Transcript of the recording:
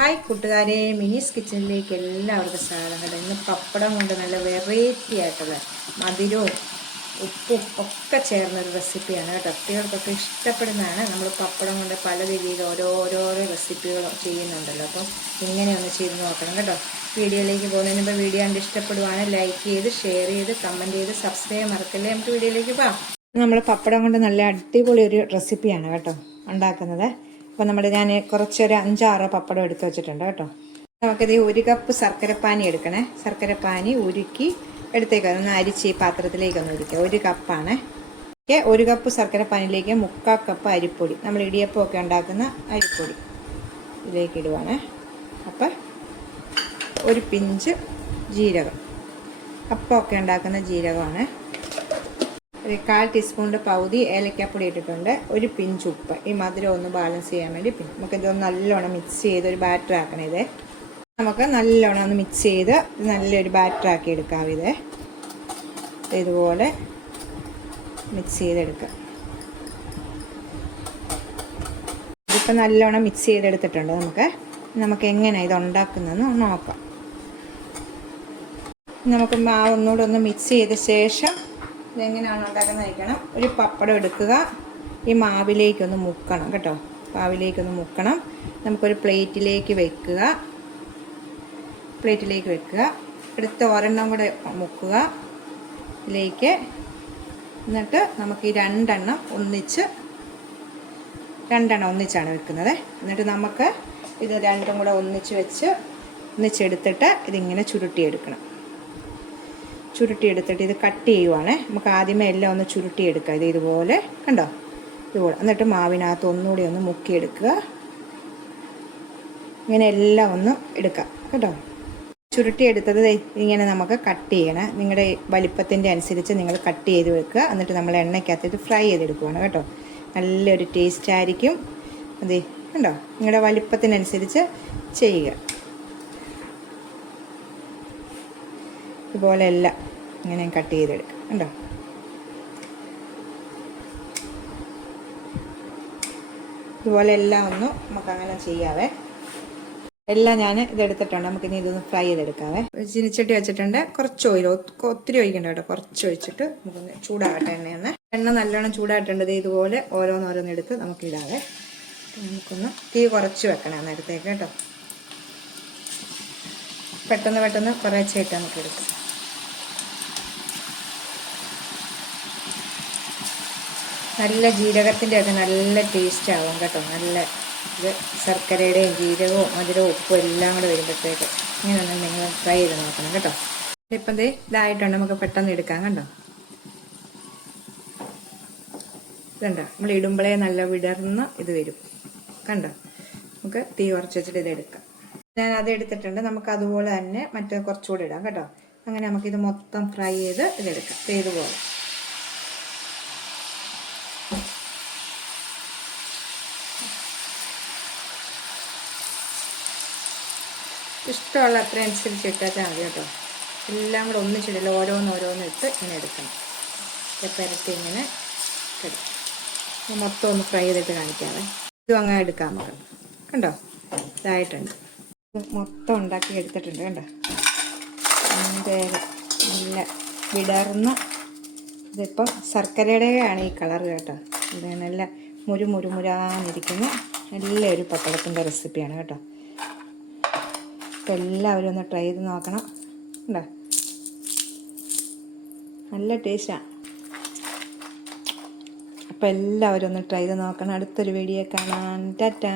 Hi കൂട്ടുകാരെ, മിനീസ് കിച്ചണിലേക്ക് എല്ലാവർക്കും സ്വാഗതം. കേട്ടോ, ഇന്ന് പപ്പടം കൊണ്ട് നല്ല വെറൈറ്റി ആയിട്ടുള്ള മധുരവും ഉപ്പും ഒക്കെ ചേർന്നൊരു റെസിപ്പിയാണ് കേട്ടോ. കുട്ടികൾക്കൊക്കെ ഇഷ്ടപ്പെടുന്നതാണ്. നമ്മൾ പപ്പടം കൊണ്ട് പല രീതിയിൽ ഓരോരോ റെസിപ്പികൾ ചെയ്യുന്നുണ്ടല്ലോ. അപ്പം ഇങ്ങനെ ഒന്ന് ചെയ്ത് നോക്കണം കേട്ടോ. വീഡിയോയിലേക്ക് പോകുന്നതിന് മുമ്പ് വീഡിയോ കണ്ട് ഇഷ്ടപ്പെടുവാണ് ലൈക്ക് ചെയ്ത്, ഷെയർ ചെയ്ത്, കമൻറ്റ് ചെയ്ത്, സബ്സ്ക്രൈബ് മറക്കല്ലേ. നമുക്ക് വീഡിയോയിലേക്ക് പോകാം. നമ്മൾ പപ്പടം കൊണ്ട് നല്ല അടിപൊളി ഒരു റെസിപ്പിയാണ് കേട്ടോ ഉണ്ടാക്കുന്നത്. അപ്പോൾ ഞാൻ കുറച്ചൊരു 5-6 പപ്പടം എടുത്ത് വെച്ചിട്ടുണ്ട് കേട്ടോ. നമുക്കിത് 1 കപ്പ് ശർക്കരപ്പാനി എടുക്കണേ. ശർക്കരപ്പാനി ഉരുക്കി എടുത്തേക്കാം. ഒന്ന് അരിച്ച് ഈ പാത്രത്തിലേക്കൊന്ന് ഒഴിക്കുക. 1 കപ്പാണ്. 1 കപ്പ് ശർക്കരപ്പാനിലേക്ക് 3/4 കപ്പ് അരിപ്പൊടി, നമ്മൾ ഇടിയപ്പമൊക്കെ ഉണ്ടാക്കുന്ന അരിപ്പൊടി ഇതിലേക്ക് ഇടുവാണ്. അപ്പം ഒരു പിഞ്ച് ജീരകം, അപ്പമൊക്കെ ഉണ്ടാക്കുന്ന ജീരകമാണ്. ഒരു 1/4 ടീസ്പൂണിൻ്റെ പകുതി ഏലക്കാപ്പൊടി ഇട്ടിട്ടുണ്ട്. ഒരു പിഞ്ച് ഉപ്പ്, ഈ മധുരം ഒന്ന് ബാലൻസ് ചെയ്യാൻ വേണ്ടി. പിന്നെ നമുക്കിതൊന്ന് നല്ലോണം മിക്സ് ചെയ്ത് ഒരു ബാറ്റർ ആക്കണം. നമുക്ക് നല്ലോണം ഒന്ന് മിക്സ് ചെയ്ത് നല്ലൊരു ബാറ്റർ ആക്കി എടുക്കാം. ഇതുപോലെ മിക്സ് ചെയ്തെടുക്കാം. ഇതിപ്പോൾ നല്ലോണം മിക്സ് ചെയ്തെടുത്തിട്ടുണ്ട്. നമുക്ക് എങ്ങനെയാണ് ഇത് ഉണ്ടാക്കുന്നതെന്ന് നോക്കാം. നമുക്ക് മാവ് ഒന്നുകൂടെ ഒന്ന് മിക്സ് ചെയ്ത ശേഷം ഇതെങ്ങനെയാണ് ഉണ്ടാക്കുന്നത് കഴിക്കണം. ഒരു പപ്പടം എടുക്കുക, ഈ മാവിലേക്കൊന്ന് മുക്കണം കേട്ടോ. മാവിലേക്കൊന്ന് മുക്കണം. നമുക്കൊരു പ്ലേറ്റിലേക്ക് വെക്കുക. എടുത്ത് ഒരെണ്ണം കൂടെ മുക്കുക ഇതിലേക്ക്. എന്നിട്ട് നമുക്ക് ഈ രണ്ടെണ്ണം ഒന്നിച്ചാണ് വെക്കുന്നത്. എന്നിട്ട് നമുക്ക് ഇത് രണ്ടും കൂടെ ഒന്നിച്ചെടുത്തിട്ട് ഇതിങ്ങനെ ചുരുട്ടിയെടുക്കണം. ചുരുട്ടിയെടുത്തിട്ട് ഇത് കട്ട് ചെയ്യുവാണ്. നമുക്ക് ആദ്യമേ എല്ലാം ഒന്ന് ചുരുട്ടിയെടുക്കുക. ഇതുപോലെ കണ്ടോ, ഇതുപോലെ. എന്നിട്ട് മാവിനകത്ത് ഒന്നുകൂടി ഒന്ന് മുക്കിയെടുക്കുക. ഇങ്ങനെ എല്ലാം ഒന്ന് എടുക്കാം കേട്ടോ. ചുരുട്ടിയെടുത്തത് ഇങ്ങനെ നമുക്ക് കട്ട് ചെയ്യണം. നിങ്ങളുടെ വലിപ്പത്തിൻ്റെ അനുസരിച്ച് നിങ്ങൾ കട്ട് ചെയ്ത് വെക്കുക. എന്നിട്ട് നമ്മൾ എണ്ണയ്ക്കകത്തിട്ട് ഫ്രൈ ചെയ്തെടുക്കുവാണ് കേട്ടോ. നല്ലൊരു ടേസ്റ്റ് ആയിരിക്കും. അതെ കണ്ടോ, നിങ്ങളുടെ വലിപ്പത്തിനനുസരിച്ച് ചെയ്യുക. ഇതുപോലെ എല്ലാം ഇങ്ങനെ കട്ട് ചെയ്തെടുക്കാം കണ്ടോ. ഇതുപോലെ എല്ലാം നമുക്ക് അങ്ങനെ ചെയ്യാവേ. എല്ലാം ഞാൻ ഇതെടുത്തിട്ടുണ്ട്. നമുക്കിനി ഇതൊന്ന് ഫ്രൈ ചെയ്തെടുക്കാവേ. ചീനിച്ചട്ടി വെച്ചിട്ടുണ്ട്. കുറച്ച് ഓയിൽ, ഒത്തിരി ഒഴിക്കണ്ട കേട്ടോ. കുറച്ച് ഒഴിച്ചിട്ട് നമുക്കൊന്ന് ചൂടാകട്ടെ. എണ്ണ നല്ലോണം ചൂടായിട്ടുണ്ട്. ഇതുപോലെ ഓരോന്നോരോന്നെടുത്ത് നമുക്കിടാവേ. നമുക്കൊന്ന് തീ കുറച്ച് വെക്കണം നേരത്തേക്ക് കേട്ടോ. പെട്ടെന്ന് കുറച്ചായിട്ട് നമുക്ക് എടുക്കാം. നല്ല ജീരകത്തിൻ്റെ ഒക്കെ നല്ല ടേസ്റ്റ് ആവും കേട്ടോ. നല്ല ഇത് ശർക്കരയുടെയും ജീരകവും മധുരവും ഉപ്പും എല്ലാം കൂടെ വരുമ്പോഴത്തേക്ക് ഇങ്ങനെയൊന്ന് നിങ്ങൾ ട്രൈ ചെയ്ത് നോക്കണം കേട്ടോ. ഇപ്പം ഇതായിട്ടുണ്ട്. നമുക്ക് പെട്ടെന്ന് എടുക്കാം കണ്ടോ. ഇതുണ്ടോ, നമ്മൾ ഇടുമ്പോഴേ നല്ല വിടർന്ന് ഇത് വരും കണ്ടോ. നമുക്ക് തീ കുറച്ച് വെച്ചിട്ട് ഇതെടുക്കാം. ഞാൻ അത് എടുത്തിട്ടുണ്ട്. നമുക്ക് അതുപോലെ തന്നെ മറ്റേ കുറച്ചുകൂടെ ഇടാം കേട്ടോ. അങ്ങനെ നമുക്കിത് മൊത്തം ഫ്രൈ ചെയ്ത് ഇതെടുക്കാം. ഇതുപോലെ ഇഷ്ടമുള്ള അത്ര അനുസരിച്ച് ഇട്ടാൽ മതി കേട്ടോ. എല്ലാം കൂടെ ഒന്നിച്ചിടില്ല, ഓരോന്നോരോന്ന് ഇട്ട് ഇങ്ങനെ എടുക്കണം. പെരട്ടി ഇങ്ങനെ എടുക്കും. മൊത്തം ഒന്ന് ഫ്രൈ ചെയ്തിട്ട് കാണിക്കാമേ. ഇതും അങ്ങനെ എടുക്കാം നമുക്ക് കണ്ടോ. ഇതായിട്ടുണ്ട്. മൊത്തം ഉണ്ടാക്കി എടുത്തിട്ടുണ്ട് കണ്ടോ. നല്ല വിടർന്ന് ഇതിപ്പം ശർക്കരയുടെയാണ് ഈ കളർ കേട്ടോ. ഇത് നല്ല മുരുമുരാന്നിരിക്കുന്ന നല്ലൊരു പപ്പടത്തിൻ്റെ റെസിപ്പിയാണ് കേട്ടോ. അപ്പോൾ എല്ലാവരും ഒന്ന് ട്രൈ ചെയ്ത് നോക്കണം കണ്ടോ. നല്ല ടേസ്റ്റാണ്. അപ്പോൾ എല്ലാവരും ഒന്ന് ട്രൈ ചെയ്ത് നോക്കണം. അടുത്തൊരു വീഡിയോ കാണാൻ. ടാറ്റാ.